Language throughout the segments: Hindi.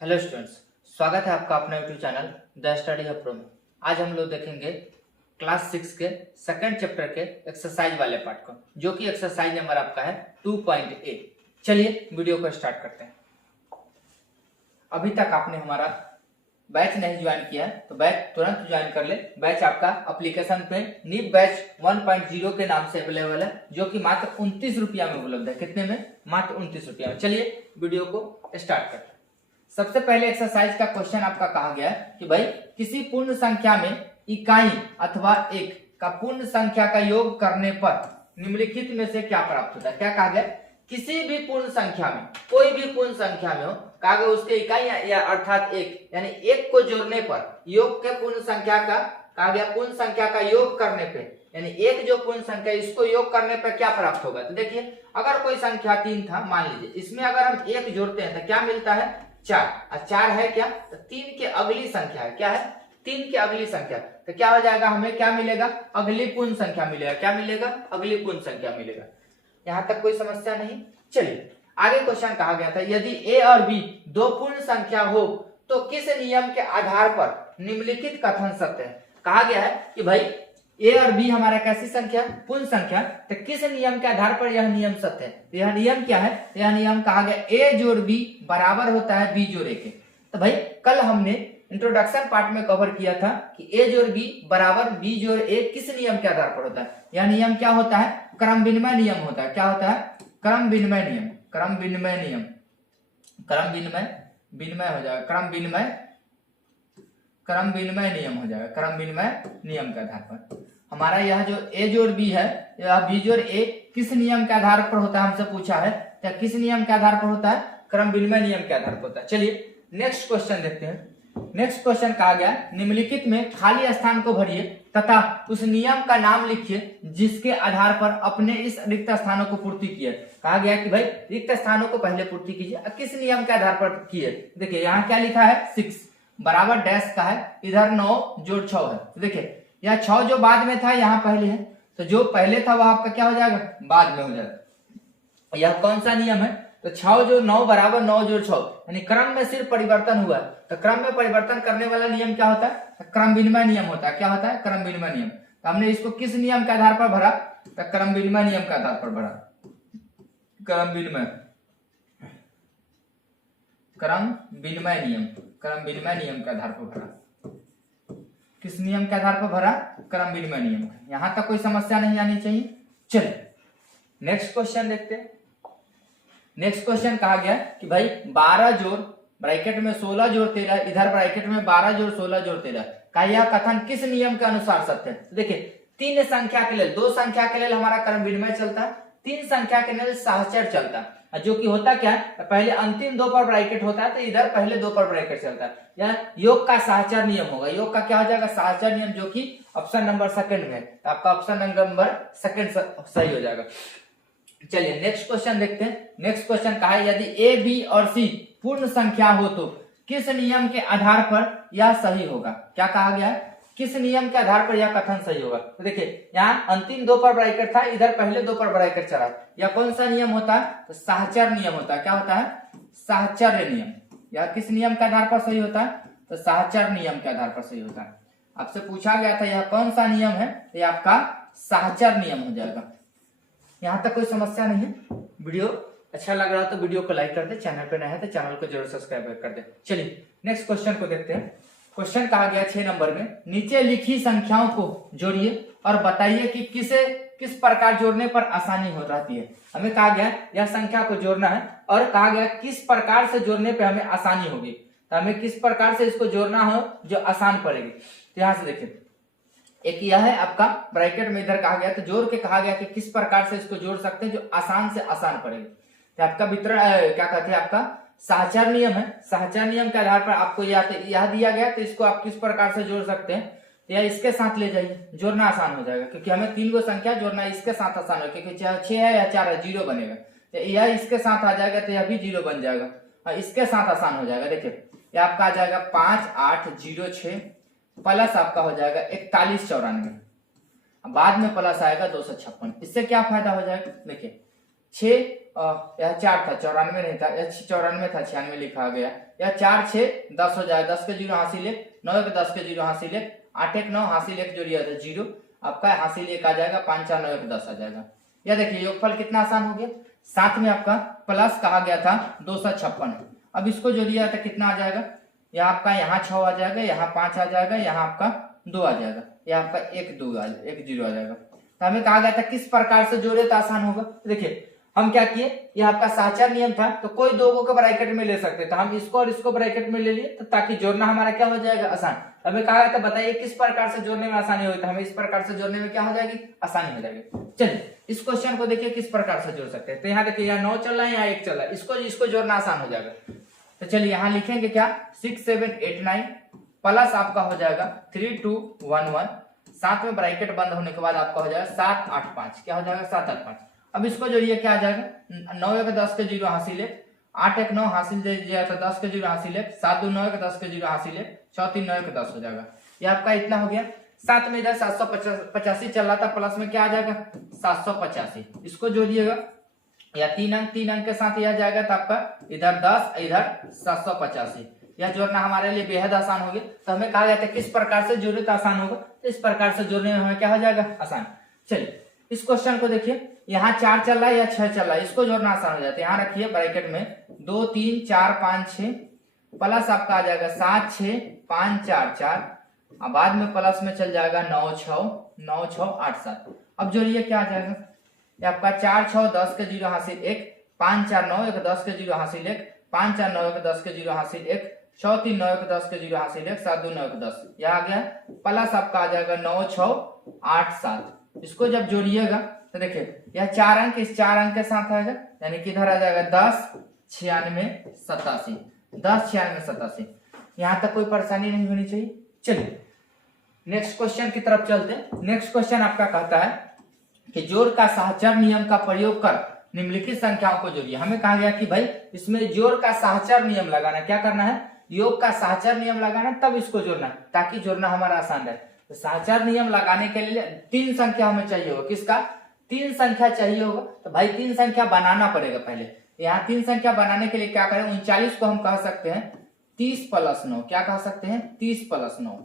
हेलो स्टूडेंट्स, स्वागत है आपका अपना YouTube channel the study hub pro में। आज हम लोग देखेंगे क्लास 6 के सेकंड चैप्टर के एक्सरसाइज वाले पार्ट को, जो कि एक्सरसाइज नंबर आपका है 2.8। चलिए वीडियो को स्टार्ट करते हैं। अभी तक आपने हमारा बैच नहीं ज्वाइन किया है तो बैच तुरंत ज्वाइन कर ले। बैच आपका एप्लीकेशन पे नीट बैच 1.0 के नाम से अवेलेबल है, जो कि मात्र 29 रुपया में उपलब्ध है। कितने में? मात्र 29 रुपया में। चलिए वीडियो को स्टार्ट करते हैं। सबसे पहले एक्सरसाइज का क्वेश्चन आपका कहा गया है कि भाई किसी पूर्ण संख्या में इकाई अथवा एक का पूर्ण संख्या का योग करने पर निम्नलिखित में से क्या प्राप्त होता है। क्या कहा गया? किसी भी पूर्ण संख्या में, कोई भी पूर्ण संख्या में हो, कहा गया उसके इकाई या अर्थात एक यानी एक को जोड़ने पर योग के पूर्ण संख्या का, कहा गया पूर्ण संख्या का योग करने पे, यानी एक जो पूर्ण संख्या इसको योग करने पर क्या प्राप्त होगा। तो देखिए, अगर कोई संख्या 3 था मान लीजिए, इसमें अगर हम एक जोड़ते हैं तो क्या मिलता है? 4। और 4 है क्या? तो 3 के अगली संख्या है। क्या है? 3 के अगली संख्या। तो क्या हो जाएगा? हमें क्या मिलेगा? अगली पूर्ण संख्या मिलेगा। क्या मिलेगा? अगली पूर्ण संख्या मिलेगा। यहां तक कोई समस्या नहीं। चलिए आगे क्वेश्चन कहा गया था, यदि a और b दो पूर्ण संख्या हो तो किस नियम के आधार पर निम्नलिखित कथन सत्य है। कहा गया है कि भाई a और b हमारा कैसी संख्या? पूर्ण संख्या। तो किस नियम के आधार पर यह नियम सत्य है? तो यह नियम क्या है? यह नियम कहा गया a जोड़ b बराबर होता है b जोड़ a के। तो भाई कल हमने इंट्रोडक्शन पार्ट में कवर किया था कि a जोड़ b बराबर b जोड़ a किस नियम के आधार पर होता है। यह नियम क्या होता है? क्रम विनिमय नियम होता है। क्या होता है? क्रम विनिमय नियम। क्रम विनिमय नियम। क्रम विनिमय हो जाएगा। क्रम विनिमय नियम हो जाएगा। क्रम विनिमय नियम के आधार पर हमारा यह जो a जोड़ b है, यह b जोड़ a किस नियम के आधार पर होता है हमसे पूछा है। क्या किस नियम के आधार पर होता है? क्रम विनिमय नियम के आधार पर होता है। चलिए नेक्स्ट क्वेश्चन देखते हैं। नेक्स्ट क्वेश्चन कहा गया, निम्नलिखित में खाली स्थान को भरिए तथा उस नियम का नाम लिखिए जिसके आधार पर अपने इस रिक्त स्थानों को पूर्ति किए। कहा गया कि भाई रिक्त स्थानों को पहले पूर्ति कीजिए। किस नियम के आधार पर किए? देखिए यहाँ क्या लिखा है? 6 बराबर डैश का है, इधर 9 जोड़ 6 है। तो देखिए यह 6 जो बाद में था यहाँ पहले है, तो जो पहले था वह आपका क्या हो जाएगा? बाद में हो जाएगा। यह कौन सा नियम है? तो 6 जो 9 बराबर 9 जोड़ 6, यानी क्रम में सिर्फ परिवर्तन हुआ है। तो क्रम में परिवर्तन करने वाला नियम क्या होता है? क्रम विनिमय नियम होता है। क्या होता है? क्रम विनिमय नियम। तो हमने इसको किस नियम के आधार पर भरा? तो क्रम विनिमय नियम के आधार पर भरा। क्रम विनिमय नियम। क्रम विनिमय नियम के आधार पर भरा। किस नियम के आधार पर भरा? क्रम विनिमय नियम। यहां तक कोई समस्या नहीं आनी चाहिए। चलिए नेक्स्ट क्वेश्चन देखते हैं। नेक्स्ट क्वेश्चन कहा गया कि भाई 12 जोड़ ब्रैकेट में 16 जोड़ 13, इधर ब्रैकेट में 12 जोड़ 16 जोड़ 13 का यह कथन किस नियम के अनुसार सत्य है। तो देखिए तीन संख्या के लिए, दो संख्या के लिए हमारा क्रम विनिमय चलता है, तीन संख्या के लिए सहचर चलता है। जो कि होता क्या है? पहले अंतिम दो पर ब्रैकेट होता है तो इधर पहले दो पर ब्रैकेट चलता है। यह योग का सहचर नियम होगा। योग का क्या हो जाएगा? सहचर नियम, जो कि ऑप्शन नंबर सेकंड में। तो आपका ऑप्शन नंबर सेकंड सही हो जाएगा। चलिए नेक्स्ट क्वेश्चन देखते हैं। नेक्स्ट क्वेश्चन कहा है, यदि ए बी और सी पूर्ण संख्या हो तो किस नियम के आधार पर यह सही होगा। क्या कहा गया है? किस नियम के आधार पर यह कथन सही होगा। तो देखिए यहाँ अंतिम दो पर ब्रैकेट था, इधर पहले दो पर ब्रैकेट चला। यह कौन सा नियम होता है? तो सहचर नियम होता है। क्या होता है? सहचर्य नियम। यह किस नियम के आधार पर सही होता है? तो सहचर नियम के आधार पर सही होता है। आपसे पूछा गया था यह कौन सा नियम है, तो यह आपका सहचर नियम हो जाएगा। यहां तक कोई समस्या नहीं है। वीडियो अच्छा लग रहा है तो वीडियो को लाइक कर दे, चैनल पे नया है तो चैनल को जरूर सब्सक्राइब कर दे। चलिए नेक्स्ट क्वेश्चन को देखते हैं। क्वेश्चन कहा गया 6 नंबर में, नीचे लिखी संख्याओं को जोड़िए और बताइए कि किस प्रकार जोड़ने पर आसानी हो जाती है। हमें कहा गया यह संख्या को जोड़ना है और कहा गया किस प्रकार से जोड़ने पर हमें आसानी होगी। तो हमें किस प्रकार से इसको जोड़ना हो जो आसान पड़ेगी। तो यहां से देखिए, एक यह है आपका ब्रैकेट में, इधर कहा गया तो जोड़ के कहा गया कि किस प्रकार से इसको जोड़ सकते हैं जो आसान से आसान पड़ेगी। तो आपका वितरण क्या कहते हैं? आपका सहचर नियम है। सहचर नियम के आधार पर आपको यह दिया गया तो इसको आप किस प्रकार से जोड़ सकते हैं। तो यह इसके साथ ले जाइए, जोड़ना आसान हो जाएगा, क्योंकि हमें 3 गो संख्या जोड़ना इसके साथ आसान हो, क्योंकि चाहे 6 है या 4 है 0 बनेगा। तो यह इसके साथ आ जाएगा तो यह भी 0 बन जाएगा और इसके साथ आसान हो जाएगा। देखिए यह आपका आ जाएगा 5 8 0 6 प्लस आपका हो जाएगा 41 94, बाद में प्लस आएगा 256। इससे क्या फायदा हो जाएगा? देखिए 6 यह 4 था, 94 नहीं था, 94 था, 96 लिखा गया। या 4 6 10 हो जाएगा, 10 के 0 हासिल 1, 9 के 10 के 0 हासिल 1, 8 1 9 हासिल 1 जोड़िए तो 0, आपका हासिल 1 आ जाएगा, 5 4 9 1 10 आ जाएगा। या देखिए योगफल कितना आसान हो गया। साथ में आपका प्लस कहा गया था 256, अब इसको जोड़िए तो कितना आ जाएगा, यहाँ आपका यहाँ 6 आ जाएगा, यहाँ 5 आ जाएगा, यहाँ आपका 2 आ जाएगा, यहाँ आपका 1 0 आ जाएगा। तो हमें कहा गया था किस प्रकार से जोड़े तो आसान होगा। देखिए हम क्या किए, ये आपका साचार नियम था, तो कोई दो को ब्रैकेट में ले सकते, तो हम इसको और इसको ब्रैकेट में ले लिए, तो ताकि जोड़ना हमारा क्या हो जाएगा, आसान। हमें कहा गया था बताइए किस प्रकार से जोड़ने में आसानी होगी, तो हमें इस प्रकार से जोड़ने में क्या हो जाएगी, आसानी हो जाएगी। चलिए इस क्वेश्चन को देखिए किस प्रकार से जोड़ सकते हैं। तो यहाँ देखिए यहाँ 9 चल रहा है, यहाँ 1 चल रहा है, इसको जोड़ना आसान हो जाएगा। तो चलिए यहाँ लिखेंगे क्या, 6 7 8 9 प्लस आपका हो जाएगा 3 2 1 1, साथ में ब्रैकेट बंद होने के बाद आपका हो जाएगा 7 8 5, क्या हो जाएगा 7 8 5। अब इसको जोड़िए क्या आ जाएगा, 9 1 10 के 0 हासिल 1, 8 1 9 हासिल दे दिया तो 10 के 0 हासिल 1, 7 2 9 के 10 के 0 हासिल 1, 4 3 9 के 10 हो जाएगा। ये आपका इतना हो गया। साथ में इधर 785 चल रहा था, प्लस में क्या आ जाएगा 785, इसको जोड़िएगा या 3 अंक के साथ यह जाएगा, तो आपका इधर 10 इधर 785, यह जोड़ना हमारे लिए बेहद आसान हो गया। तो हमें कहा गया था किस प्रकार से जोड़े तो आसान होगा, तो इस प्रकार से जोड़ने में हमें क्या हो जाएगा, आसान। चलिए इस क्वेश्चन को देखिए, यहाँ 4 चल रहा है या 6 चल रहा है, इसको जोड़ना आसान हो जाता है। यहाँ रखिए ब्रैकेट में 2 3 4 5 6 प्लस आपका आ जाएगा 7 6 5 4 4, अब बाद में प्लस में चल जाएगा 9 6 8 7। अब जोड़िए क्या आ जाएगा, ये आपका 4 6 10 के 0 हासिल 1, 5 4 9 1 10 के 0 हासिल 1, 5 4 9 1 10 के 0 हासिल 1, 6 3 9 1 10 के 0 हासिल 1, 7 2 9 1 10, यह आ गया। प्लस आपका आ जाएगा 9 6 8 7, इसको जब जोड़िएगा तो देखिए यह 4 अंक इस 4 अंक के साथ आएगा, यानी कि इधर आ जाएगा 10 96 87, 10 96 87। यहाँ तक कोई परेशानी नहीं होनी चाहिए। चलिए नेक्स्ट क्वेश्चन की तरफ चलते हैं। नेक्स्ट क्वेश्चन आपका कहता है कि जोड़ का साहचर नियम का प्रयोग कर निम्नलिखित संख्याओं को जोड़िए। हमें कहा गया कि भाई इसमें जोड़ का साहचर नियम लगाना, क्या करना है, योग का साहचर नियम लगाना, तब इसको जोड़ना ताकि जोड़ना हमारा आसान रहे। तो साहचर नियम लगाने के लिए 3 संख्या हमें चाहिए होगा, किसका 3 संख्या चाहिए होगा। तो भाई 3 संख्या बनाना पड़ेगा पहले। यहाँ 3 संख्या बनाने के लिए क्या करें, 39 को हम कह सकते हैं 30 प्लस 9, क्या कह सकते हैं 30 प्लस 9।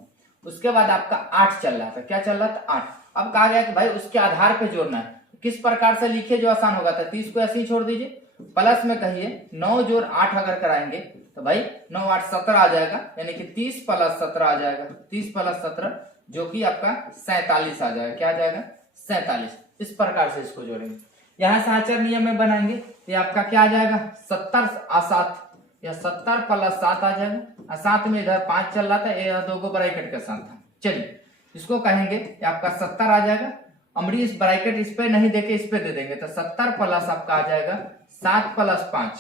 उसके बाद आपका 8 चल रहा था, क्या चल रहा था 8। अब कहा गया कि भाई उसके आधार पे जोड़ना है, किस प्रकार से लिखे जो आसान होगा। तो 30 को ऐसे ही छोड़ दीजिए, प्लस में कहिए 9 जोड़ 8 अगर कराएंगे तो भाई 9 8 17 आ जाएगा, यानी कि 30 प्लस 17 आ जाएगा, 30 प्लस 17 जो कि आपका 47 आ जाएगा, क्या आ जाएगा 47। इस प्रकार से इसको जोड़ेंगे। यहाँ साहचर नियम में बनाएंगे तो आपका क्या आ जाएगा 70 7 या 70 प्लस 7 आ जाएगा, 7 में इधर 5 चल रहा था, ये 2 को ब्रैकेट के साथ था। चलिए इसको कहेंगे आपका 70 आ जाएगा। अमरी इस ब्रैकेट इस पे नहीं देके इस पे दे देंगे, तो 70 प्लस आपका आ जाएगा 7 प्लस 5,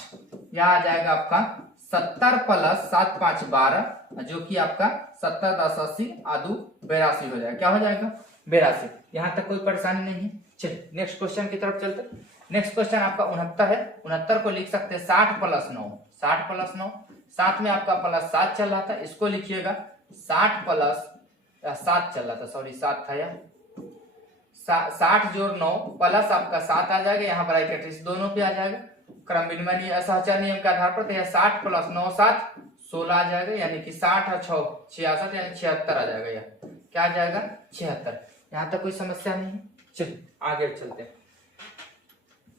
यह आ जाएगा आपका 70 प्लस 7 5 12, जो कि आपका 70 10 80 आदू 82 हो जाएगा, क्या हो जाएगा 82। यहाँ तक कोई परेशानी नहीं है। चलिए नेक्स्ट क्वेश्चन की तरफ चलते। नेक्स्ट क्वेश्चन आपका 69 है। 69 को लिख सकते हैं 60 प्लस 9, 60 प्लस 9, साथ में आपका प्लस 7 चल रहा था, इसको लिखिएगा 60 प्लस 7 चल रहा था, सॉरी 7 था यहाँ, 60 जोड़ 9 प्लस आपका 7 आ जाएगा, यहाँ ब्रैकेट इस दोनों पे आ जाएगा। क्रम विनिमय सहचर नियम के आधार पर तो यह 60 प्लस 9 7 16 आ जाएगा, यानी कि 60 और 6 66, यानी 76 आ जाएगा। यह क्या आ जाएगा 76। यहाँ तक कोई समस्या नहीं है। चलिए आगे चलते हैं।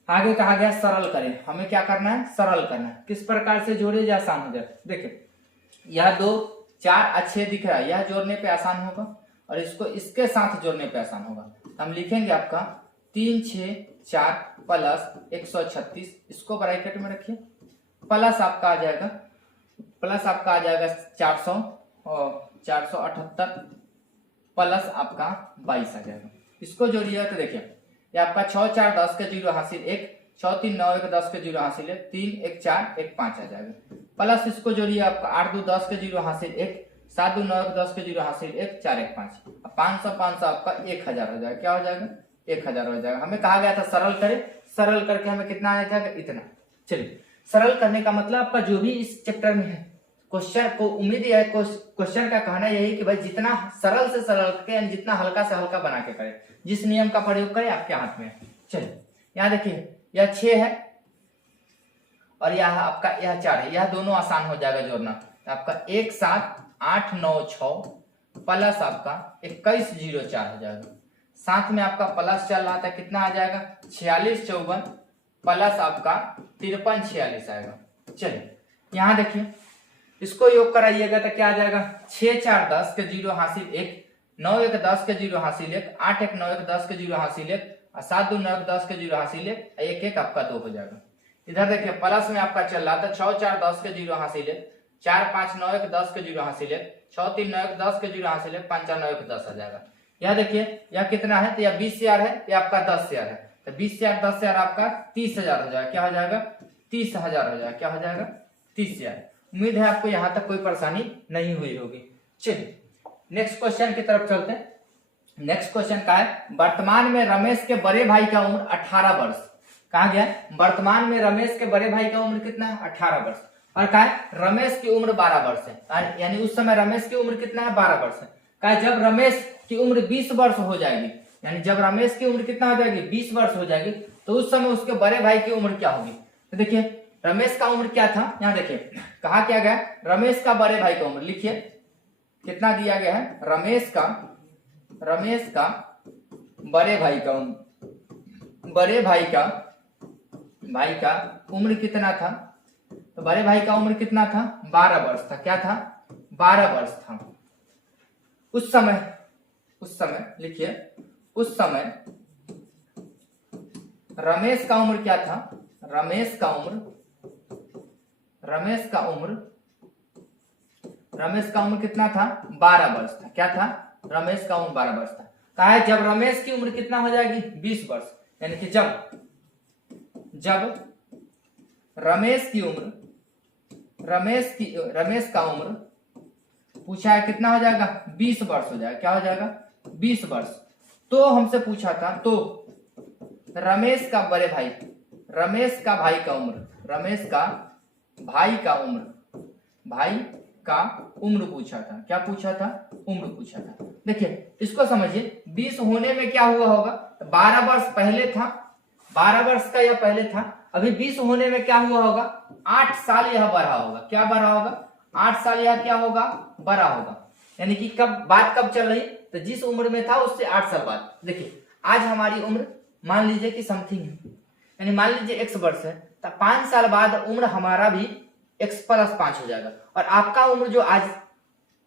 आगे कहा गया सरल करें। हमें क्या करना है, सरल करना है। किस प्रकार से जोड़े जा आसान हो जाए। देखिए यह 2 4 अच्छे दिख रहा है, यह जोड़ने पे आसान होगा और इसको इसके साथ जोड़ने पे आसान होगा। हम लिखेंगे आपका 3 6 4 प्लस 136, इसको ब्रैकेट में रखिए, प्लस आपका आ जाएगा 400 और 478 प्लस आपका 22 आ जाएगा। इसको जोड़िएगा तो देखिए ये आपका 6 4 10 के 0 हासिल 1, 6 3 9 1 10 के 0 हासिल 1, 3 1 4 1 5 आ जाएगा। प्लस इसको जोड़िए आपका 8 2 10 के 0 हासिल 1, 7 2 9 1 10 के 0 हासिल 1, 4 1 5, 500 500 आपका 1000 हो जाएगा, क्या हो जाएगा 1000 हो जाएगा। हमें कहा गया था सरल करें, सरल करके हमें कितना आया जाएगा इतना। चलिए सरल करने का मतलब आपका जो भी इस चैप्टर में है क्वेश्चन को, उम्मीद है क्वेश्चन का कहना यही कि भाई जितना सरल से सरल करके जितना हल्का से हल्का बना के करें, जिस नियम का प्रयोग करें आपके हाथ में। चलिए यहाँ देखिए यह 6 है और यह आपका यह 4 है, यह दोनों आसान हो जाएगा जोड़ना। तो आपका 1 7 8 9 6 प्लस आपका 21 0 4 हो जाएगा। साथ में आपका प्लस चल रहा था, कितना आ जाएगा 46 54 प्लस आपका 53 46 आएगा। चलिए यहाँ देखिए, इसको योग कराइएगा तो क्या आ जाएगा 6 4 10 के 0 हासिल 1, 9 1 10 के 0 हासिल 1, 8 1 9 1 10 के 0 हासिल 1, और 7 2 9 1 10 के 0 हासिल 1, 1 1 आपका 2 हो जाएगा। इधर देखिए प्लस में आपका चल रहा था 6 4 10 के 0 हासिल 1, 4 5 9 1 10 के 0 हासिल 1, 6 3 9 1 10 के 0 हासिल 1, 5 4 9 1 10 आ जाएगा। यह देखिए यह कितना है, तो यह 20 शेयर है, यह आपका 10 शेयर है, तो 20 शेयर 10 शेयर आपका 30,000 हो जाएगा। क्या हो जाएगा 30,000 हो जाएगा। क्या हो जाएगा 30 शेयर। उम्मीद है आपको यहाँ तक कोई परेशानी नहीं हुई होगी। चलिए नेक्स्ट क्वेश्चन की तरफ चलते हैं। नेक्स्ट क्वेश्चन का है, वर्तमान में रमेश के बड़े भाई का उम्र 18 वर्ष। कहा गया वर्तमान में रमेश के बड़े भाई का उम्र कितना है 18 वर्ष, और कहा है रमेश की उम्र 12 वर्ष है, यानी उस समय रमेश की उम्र कितना है 12 वर्ष है। कहा जब रमेश की उम्र 20 वर्ष हो जाएगी, यानी जब रमेश की उम्र कितना हो जाएगी 20 वर्ष हो जाएगी, तो उस समय उसके बड़े भाई की उम्र क्या होगी। तो देखिए रमेश का उम्र क्या था, यहाँ देखिए कहा क्या गया रमेश का बड़े भाई का उम्र, लिखिए कितना दिया गया है रमेश का बड़े भाई का उम्र, बड़े भाई का उम्र कितना था, तो बड़े भाई का उम्र कितना था 12 वर्ष था। क्या था 12 वर्ष था। उस समय लिखिए उस समय रमेश का उम्र क्या था, रमेश का उम्र कितना था 12 वर्ष था। क्या था रमेश का उम्र 12 वर्ष था। कहा है जब रमेश की उम्र कितना हो जाएगी 20 वर्ष, यानी कि जब रमेश का उम्र पूछा है कितना हो जाएगा 20 वर्ष हो जाएगा। क्या हो जाएगा 20 वर्ष। तो हमसे पूछा था, तो रमेश का बड़े भाई, रमेश का भाई का उम्र पूछा था। क्या पूछा था उम्र पूछा था। देखिए इसको समझिए 20 होने में क्या हुआ होगा, 12 वर्ष पहले था, 12 वर्ष का यह पहले था, अभी 20 होने में क्या हुआ होगा 8 साल यह बढ़ा होगा। क्या बढ़ा होगा 8 साल यह क्या होगा बढ़ा होगा। यानी कि बात कब चल रही, तो जिस उम्र में था उससे 8 साल बाद। देखिए आज हमारी उम्र मान लीजिए कि समथिंग है, यानी मान लीजिए x वर्ष है, तो 5 साल बाद उम्र हमारा भी x + 5 हो जाएगा, और आपका उम्र जो आज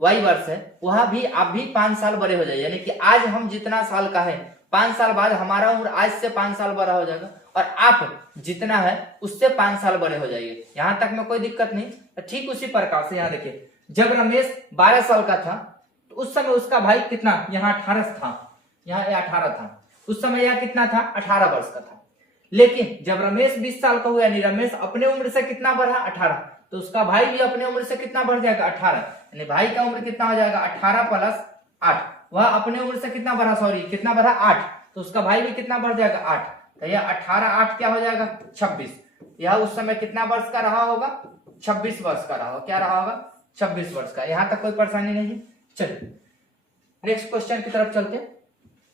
y वर्ष है वह भी आप भी 5 साल बड़े हो जाएगा। यानी कि आज हम जितना साल का है 5 साल बाद हमारा उम्र आज से 5 साल बड़ा हो जाएगा, और आप जितना है उससे 5 साल बड़े हो जाएंगे। यहां तक में कोई दिक्कत नहीं। ठीक उसी प्रकार से यहाँ देखिए जब रमेश 12 साल का था तो उस समय उसका भाई कितना यहाँ 18 था, यहाँ 18 था, उस समय यह कितना था 18 वर्ष का था। लेकिन जब रमेश 20 साल का हुआ, यानी रमेश अपने उम्र से कितना बढ़ा 18, तो उसका भाई भी अपने उम्र से कितना बढ़ जाएगा 18, यानी भाई का उम्र कितना हो जाएगा 18 + 8, वह अपने उम्र से कितना बढ़ा, कितना बढ़ा 8, तो उसका भाई भी कितना बढ़ जाएगा 8, तो यह 18 8 क्या हो जाएगा 26। यह उस समय कितना वर्ष का रहा होगा 26 वर्ष का रहा होगा। क्या रहा होगा 26 वर्ष का। यहां तक कोई परेशानी नहीं है। चलिए नेक्स्ट क्वेश्चन की तरफ चलते हैं।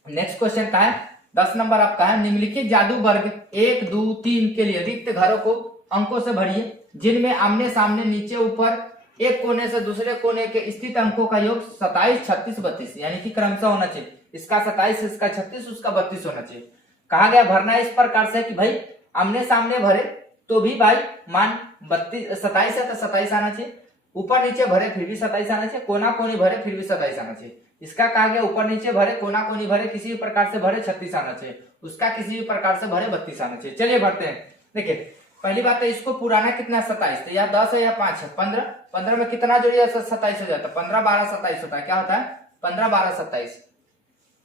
नेक्स्ट क्वेश्चन का है 10 नंबर आपका है, निम्नलिखित जादू वर्ग 1 2 3 के लिए रिक्त घरों को अंकों से भरिए जिनमें आमने सामने नीचे ऊपर एक कोने से दूसरे कोने के स्थित अंकों का योग 27 36 32 यानी कि क्रमशः होना चाहिए। इसका 27 इसका 36 उसका 32 होना चाहिए। कहा गया भरना इस प्रकार से कि भाई आमने सामने भरे तो भी भाई मान 27 है तो 27 आना चाहिए, ऊपर नीचे भरे फिर भी 27 आना चाहिए, कोना कोनी भरे फिर भी 27 आना चाहिए। इसका कहा गया ऊपर नीचे भरे कोना कोनी भरे किसी भी प्रकार से भरे 36 आना चाहिए, उसका किसी भी प्रकार से भरे 32 आना चाहिए। चलिए भरते हैं। देखिए पहली बात है इसको पुराना कितना 27, तो या 10 है या 5 है 15, 15 में कितना जोड़िए 27 हो जाता है, 15 12 27 होता है। क्या होता है 15 12 27।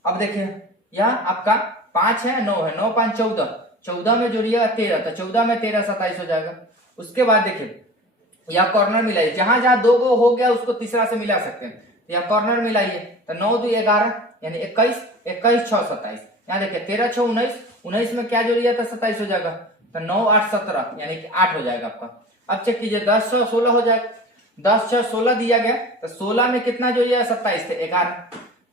अब देखिए यह आपका 5 है 9 है, 9 5 14, 14 में जोड़िएगा 13, तो 14 में 13 27 हो जाएगा। उसके बाद देखिए या कॉर्नर मिलाइए, जहां जहां 2 गो हो गया उसको तीसरा से मिला सकते हैं। या कॉर्नर मिलाइए तो 9 2 11 यानी 21 21 6 27। यहाँ देखिए 13 6 19, 19 में क्या जोड़िए तो 27 हो जाएगा, तो 9 8 17 यानी कि 8 हो जाएगा आपका। अब चेक कीजिए 10 6 16 हो जाएगा, 10 6 16 दिया गया तो 16 में कितना जोड़िए 27 थे 11,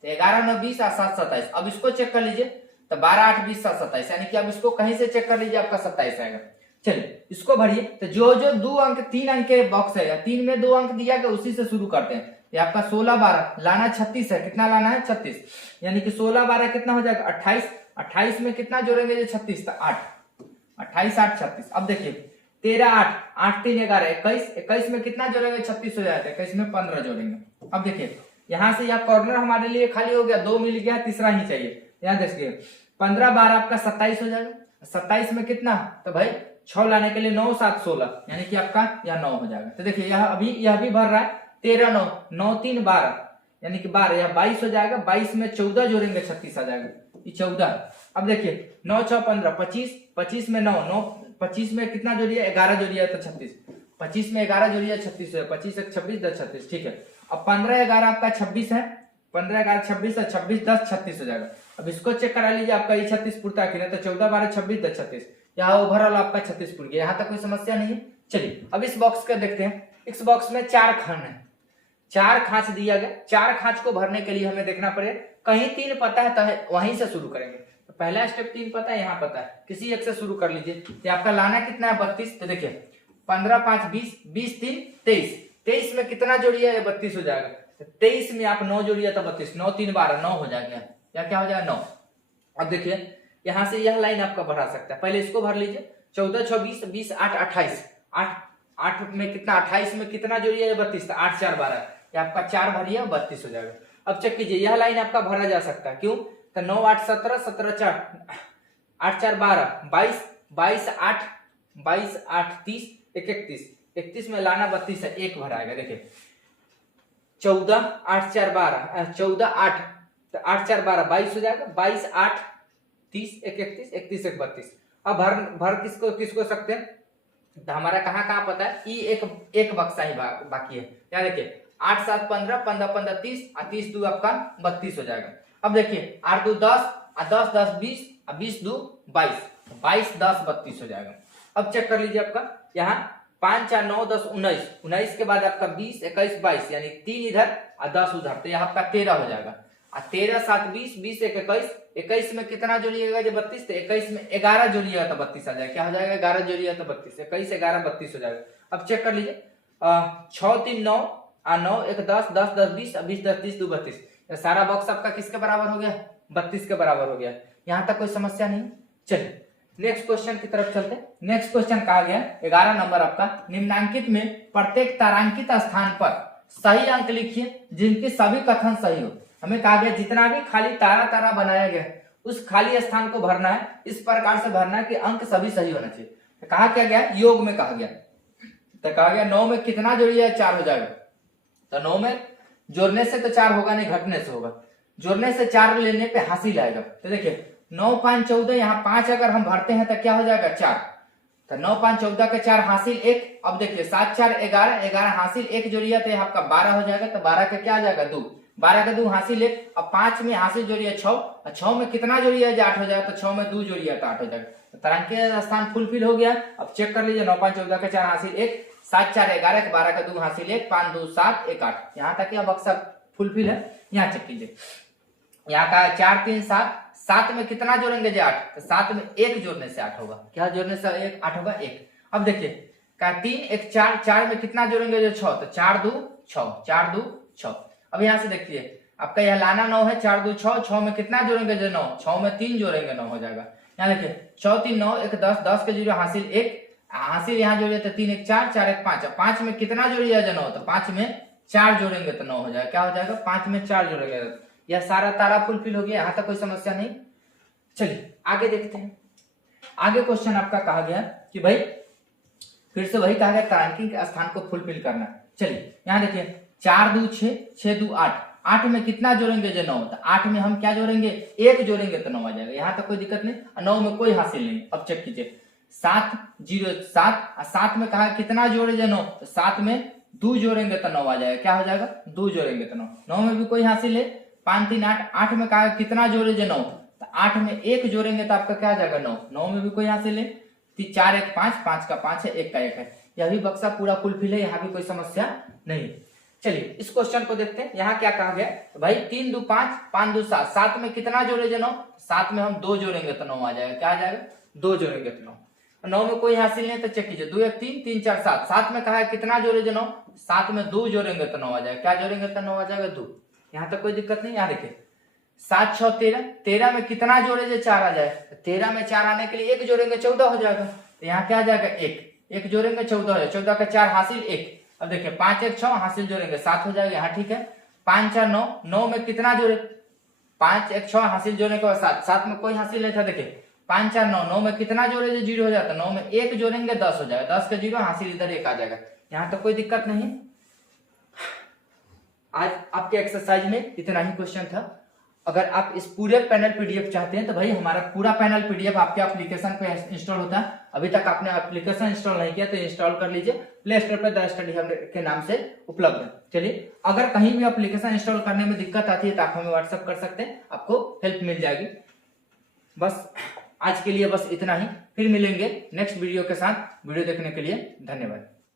तो 11 9 20 8 7 27। अब इसको चेक कर लीजिए तो 12 8 20 7 27 यानी कि अब इसको कहीं से चेक कर लीजिए आपका 27 आएगा। चलिए इसको भरिए। तो जो जो 2 अंक 3 अंक के बॉक्स है, 3 में 2 अंक दिया गया उसी से शुरू करते हैं। ये आपका 16 12 लाना 36 है, कितना लाना है 36, यानी कि 16 12 कितना हो जाएगा 28, 28 में कितना जोड़ेंगे जो 36, तो 8, 28 8 36। अब देखिए 13 8 8 3 11 21, 21 में कितना जोड़ेंगे 36 हो जाता है, 21 में 15 जोड़ेंगे। अब देखिए यहां से यह कॉर्नर हमारे लिए खाली हो गया, 2 मिल गया, तीसरा ही चाहिए। यहाँ देखिए 15 12 आपका 27 हो जाएगा, 27 में कितना, तो भाई 6 लाने के लिए 9 7 16, यानी कि आपका यह 9 हो जाएगा। तो देखिए यह भी भर रहा है, 13 9 9 3 12, यानी कि 12, यह 22 हो जाएगा, 22 में 14 जोड़ेंगे 36 आ जाएगा, ये 14। अब देखिए 9 6 15 25, 25 में 9 9, 25 में कितना जोड़िए 11 जोड़िए तो 36, 25 में 11 जोड़िए 36 है, 25 1 26 10 36, ठीक है। अब 15 11 आपका 26 है, 15 11 26 है, 26 10 36 हो जाएगा। अब इसको चेक करा लीजिए, आपका ये 36 पुरता कि नहीं, तो 14 12 26 10 36, यहाँ ओवरऑल आपका 36 पुर गया, यहाँ तक कोई समस्या नहीं है। चलिए अब इस बॉक्स का देखते हैं। इस बॉक्स में 4 खान है, 4 खांच दिया गया। 4 खांच को भरने के लिए हमें देखना पड़ेगा, कहीं 3 पता है तो वहीं से शुरू करेंगे। तो पहला स्टेप 3 पता है, यहाँ पता है, किसी एक से शुरू कर लीजिए। तो आपका लाना कितना है 32, तो देखिए 15 5 20, 20 3 23, 23 में कितना जोड़िए 32 हो जाएगा। तो 23 में आप 9 जोड़िए तो 32, 9 3 12 9 हो जाएगा, या क्या हो जाएगा 9। अब देखिए यहां से यह लाइन आपका बढ़ा सकता है, पहले इसको भर लीजिए। 14 6 20 20 8 28, 8 में कितना 28 में कितना जोड़िए 32, तो 8 4 12, ये आपका 4 भरिए 32 हो जाएगा। अब चेक कीजिए यह लाइन आपका भरा जा सकता है, क्यों, तो 9 8 17 17 4 8 4 12 22 22 8 22 8 30 31, 31 में लाना 32 है, 1 भराएगा। देखिए 14 8 4 12 14 8, तो 8 4 12 22 हो जाएगा, 22 8 30 31 31 1 32। अब भर किसको किसको सकते हैं, तो हमारा कहाँ पता है, ई एक बक्सा ही बाकी है। यहाँ देखिए 8 7 15 15 15 30 और 30 2 आपका 32 हो जाएगा। अब देखिए 8 2 10 और 10 10 20 और 20 2 22, 22 10 32 हो जाएगा। अब चेक कर लीजिए आपका यहाँ 5 4 9 10 19, 19 के बाद आपका 20 21 22, यानी 3 इधर और 10 उधर, तो यहाँ आपका 13 हो जाएगा। और 13 7 20 20 1 21, 21 में कितना जोड़िएगा जो 32, तो 21 में 11 जोड़िएगा तो 32 आ जाएगा, क्या हो जाएगा 11 जोड़िएगा तो 32, 21 11 32 हो जाएगा। अब चेक कर लीजिए 6 3 9 9 1 10 10 10 20 20 10 30 2 32, सारा बॉक्स आपका किसके बराबर हो गया 32 के बराबर हो गया। यहाँ तक कोई समस्या नहीं। चलिए नेक्स्ट क्वेश्चन की तरफ चलते हैं। नेक्स्ट क्वेश्चन कहा गया 11 नंबर आपका, निम्नांकित में प्रत्येक तारांकित स्थान पर सही अंक लिखिए जिनके सभी कथन सही हो। हमें कहा गया जितना भी खाली तारा बनाया गया उस खाली स्थान को भरना है, इस प्रकार से भरना है कि अंक सभी सही होना चाहिए। तो कहा क्या गया, योग में कहा गया, तो कहा गया 9 में कितना जोड़िए 4 हो जाएगा। तो 9 में जोड़ने से तो 4 होगा नहीं, घटने से होगा, जोड़ने से 4 लेने पे हासिल आएगा। तो देखिए 9 5 14, यहाँ 5 अगर हम भरते हैं तो क्या हो जाएगा 4, तो 9 5 14 के 4 हासिल 1। अब देखिए 7 4 11, 11 हासिल 1 जोड़िए तो आपका 12 हो जाएगा, तो 12 का क्या आ जाएगा 2, 12 का 2 हासिल 1। अब 5 में हासिल जोड़िए 6, 6 में कितना जोड़िए 8 हो जाएगा, तो 6 में 2 जोड़िए तो 8 हो जाएगा। तो तारांकित स्थान फुलफिल हो गया। अब चेक कर लीजिए 9 5 14 के 4 हासिल 1, 7 4 11, 12 का 2 हासिल 1, 5 2 7 1 8, यहाँ तक यह बक्सा फुलफिल है। यहाँ चेक कीजिए यहाँ का 4 3 7, 7 में कितना जोड़ेंगे जो 8, तो 7 में 1 जोड़ने से 8 होगा, क्या जोड़ने से 1 8 होगा 1। अब देखिए का 3 1 4, 4 में कितना जोड़ेंगे जो 6, तो 4 2 6, 4 2 6। अब यहाँ से देखिए आपका यह लाना 9 है, 4 2 6, 6 में कितना जोड़ेंगे जो 9, 6 में 3 जोड़ेंगे 9 हो जाएगा। यहाँ देखिए 6 3 9 1 10, 10 के जोड़े हासिल 1, हासिल यहाँ जोड़िए तो 3 1 4, 4 1 5, 5 में कितना जोड़िए जो 9, तो 5 में 4 जोड़ेंगे तो 9 हो जाएगा, क्या हो जाएगा 5 में 4 जोड़ेंगे। यह सारा तारा फुलफिल हो गया, यहाँ तक कोई समस्या नहीं। चलिए आगे देखते हैं। आगे क्वेश्चन आपका कहा गया कि भाई फिर से वही कहा गया तारांकित स्थान को फुलफिल करना। चलिए यहाँ देखिए 4 2 6, 6 2 8, 8 में कितना जोड़ेंगे जो 9, तो 8 में हम क्या जोड़ेंगे 1 जोड़ेंगे तो 9 आ जाएगा, यहाँ तक कोई दिक्कत नहीं। 9 में कोई हासिल नहीं। अब चेक कीजिए 7 0 7, 7 में कहा कितना जोड़े जो 9, तो 7 में 2 जोड़ेंगे तो 9 आ जाएगा, क्या हो जाएगा 2 जोड़ेंगे तो 9। 9 में भी कोई हासिल है। 5 3 8, 8 में कहा कितना जोड़े जो 9, तो 8 में 1 जोड़ेंगे तो आपका क्या आ जाएगा 9। 9 में भी कोई हासिल है। 4 1 5, 5 का 5 है, 1 का 1 है, यह भी बक्सा पूरा फुलफिल है, यहाँ भी कोई समस्या नहीं। चलिए इस क्वेश्चन को देखते हैं। यहाँ क्या कहा गया, तो भाई 3 2 5, 5 2 7, 7 में कितना जोड़े जो 9, 7 में हम 2 जोड़ेंगे तो 9 आ जाएगा, क्या आ जाएगा 2 जोड़ेंगे तो 9। 9 में कोई हासिल नहीं तो चेक कीजिए, 2 1 3 3 4 7, 7 में कहा है कितना जोड़े जो 9, 7 में 2 जोड़ेंगे तो 9 आ जाएगा, क्या जोड़ेंगे तो 9 आ जाएगा 2, यहाँ तक कोई दिक्कत नहीं। यहाँ देखिए 7 6 13, 13 में कितना जोड़े जो 4 आ जाए, 13 में 4 आने के लिए 1 जोड़ेंगे 14 हो जाएगा, तो यहाँ क्या आ जाएगा 1 जोड़ेंगे 14 हो जाएगा, 14 का 4 हासिल 1। अब देखिए 5 1 6 हासिल जोड़ेंगे 7 हो जाएगा, यहाँ ठीक है। 5 4 9, 9 में कितना जोड़े, 5 1 6 हासिल जोड़ने के बाद 7, 7 में कोई हासिल नहीं था, देखिए 5 4 9, 9 में कितना जोड़े जो 0 हो जाता है, 9 में 1 जोड़ेंगे 10 हो जाएगा, 10 का 0 हासिल इधर 1 आ जाएगा, यहाँ तो कोई दिक्कत नहीं। आज आपके एक्सरसाइज में इतना ही क्वेश्चन था। अगर आप इस पूरे पैनल पीडीएफ चाहते हैं तो भाई हमारा पूरा पैनल पीडीएफ आपके एप्लीकेशन पे इंस्टॉल होता है, अभी तक आपने एप्लीकेशन इंस्टॉल नहीं किया तो इंस्टॉल कर लीजिए, प्ले स्टोर पर द स्टडी हब के नाम से उपलब्ध है। चलिए, अगर कहीं भी एप्लीकेशन इंस्टॉल करने में दिक्कत आती है तो आप हमें व्हाट्सएप कर सकते हैं, आपको हेल्प मिल जाएगी। बस आज के लिए बस इतना ही, फिर मिलेंगे नेक्स्ट वीडियो के साथ। वीडियो देखने के लिए धन्यवाद।